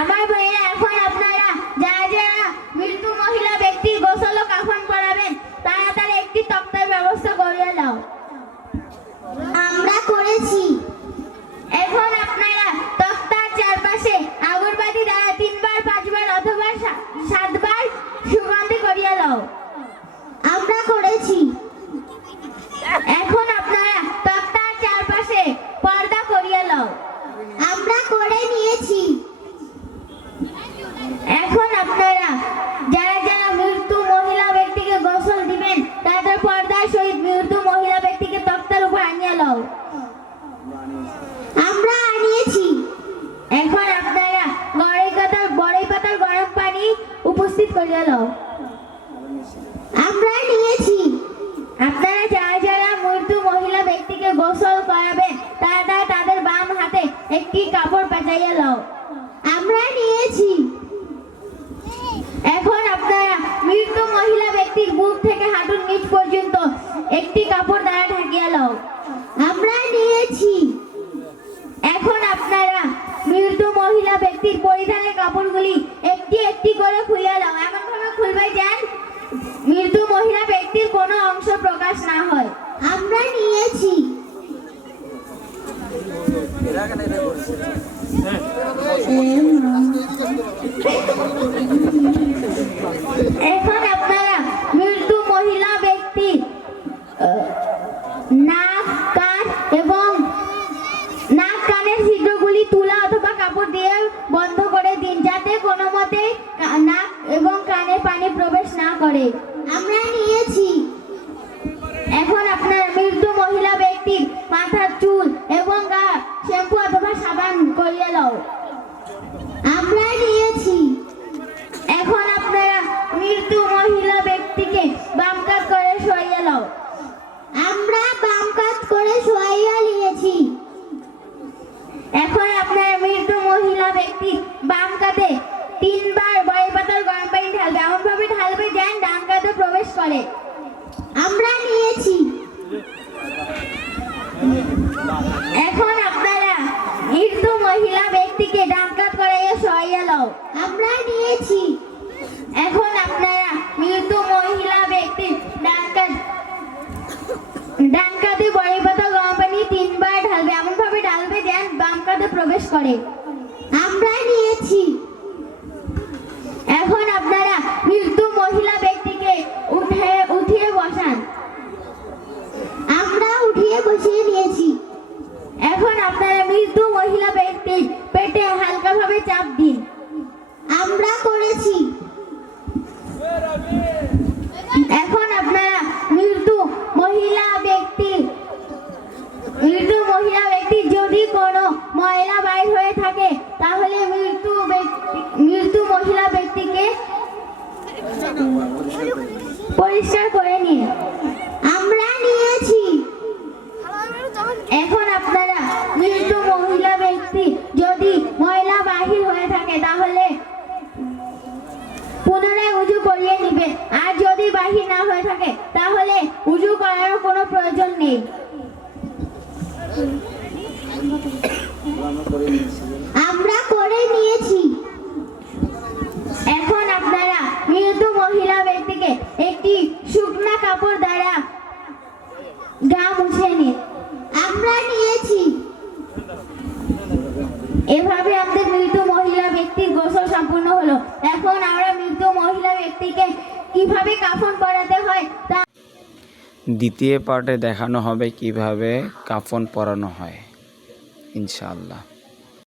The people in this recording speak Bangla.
আমার ভাইরা, এখন আপনারা যারা যারা মৃত মহিলা ব্যক্তির গোসল ও কাফন পরাবেন তাড়াতাড়ি একটি তক্তার ব্যবস্থা করিয়ে দাও। আমরা করেছি। এখন আপনারা তক্তার চারপাশে আগরবাতি দ্বারা 3 বার 5 বার অথবা 7 বার সুগন্ধি করিয়ে দাও। আমরা করেছি। এখন আপনারা তক্তার চারপাশে পর্দা করিয়ে দাও। আমরা করে নিয়েছি। এখন আপনারা যারা যারা মৃত মহিলা ব্যক্তিকে গোসল দিবেন তাদের পর্দার সহিত মৃত মহিলা ব্যক্তিকে তক্তার উপর আনিয়ে দাও। আমরা আনিয়েছি। এখন আপনারা বড়ই পাতার গরম পানি উপস্থিত করিয়ে দাও। আমরা নিয়েছি। আপনারা যারা যারা মৃত মহিলা ব্যক্তিকে গোসল করাবেন তারা তাদের বাম হাতে একটি কাপড় পেঁচাইয়া দাও। আমরা নিয়েছি। এখন আপনারা মৃত মহিলা ব্যক্তির বুক থেকে হাঁটুর নিচ পর্যন্ত একটি কাপড় দ্বারা ঢাকিয়ে দাও। আমরা নিয়েছি। এখন আপনারা মৃত মহিলা ব্যক্তির পরিধানের কাপড়গুলি একটি একটি করে খুলে দাও। এমন ভাবে খুলবে যেন মৃত মহিলা ব্যক্তির কোনো অংশ প্রকাশ না হয়। আমরা নিয়েছি। এখন আপনারা মৃত মহিলা ব্যক্তি নাক কানের ছিদ্রগুলি তুলা অথবা কাপড় দিয়ে বন্ধ করে দিন, যাতে কোনো মতে নাক এবং কানে পানি প্রবেশ না করে। আমরা নিয়েছি। এখন আপনারা মৃত মহিলা ব্যক্তির মাথার চুল এবং গা শ্যাম্পু অথবা সাবান করিয়ে দাও। আমরা নিয়েছি। এখন আপনারা মৃত মহিলা ব্যক্তিকে বাম কাত করে শোয়াইয়া দাও। আমরা বাম কাত করে শোয়াইয়া নিয়েছি। এখন আপনারা মৃত মহিলা ব্যক্তি বাম কাতে 3 বার বড়ই পাতার গরম পানি ঢালবে। এমন ভাবে ঢালবে যেন ডান কাতে প্রবেশ করে। আমরা নিয়েছি। এখন আপনারা মৃত মহিলা ব্যক্তিকে ডান কাত করাইয়া শোয়াইয়া দাও। আমরা নিয়েছি। এখন আপনারা মৃত মহিলা ব্যক্তির ডান কাতে বড়ই পাতা গরম পানি 3 বার ঢালবে। এমন ভাবে ঢালবে যেন বাম কাতে প্রবেশ করে। আমরা নিয়েছি। এখন আপনারা মৃত মহিলা ব্যক্তিকে উঠিয়ে বসান। আমরা উঠিয়ে বসিয়ে নিয়েছি। এখন আপনারা মৃত মহিলা ব্যক্তির পেটে হালকাভাবে চাপ দিন। আমরা করেছি। এখন আপনারা মৃত মহিলা ব্যক্তি যদি কোনো ময়লা বাইর হয়ে থাকে তাহলে মৃত মহিলা ব্যক্তিকে পরিষ্কার করে নিন। আমরা নিয়েছি। এখন আপনারা মৃত মহিলা ব্যক্তি যদি ময়লা বাহির হয়ে থাকে তাহলে পুনরায় উজু করিয়ে নেবেন। আর যদি বাহির না হয়ে থাকে তাহলে উজু করার কোনো প্রয়োজন নেই। আমরা করে নিয়েছি। এখন আপনারা মৃত মহিলা ব্যক্তিকে একটি শুকনা কাপড় দ্বারা গা মুছে নিন। আমরা নিয়েছি। এভাবে আমাদের মৃত মহিলা ব্যক্তির গোসল সম্পূর্ণ হলো। এখন আমরা মৃত মহিলা ব্যক্তিকে কিভাবে কাফন পরাতে হয় তা দ্বিতীয় পার্টে দেখানো হবে কিভাবে কাফন পরানো হয় ইনশাআল্লাহ।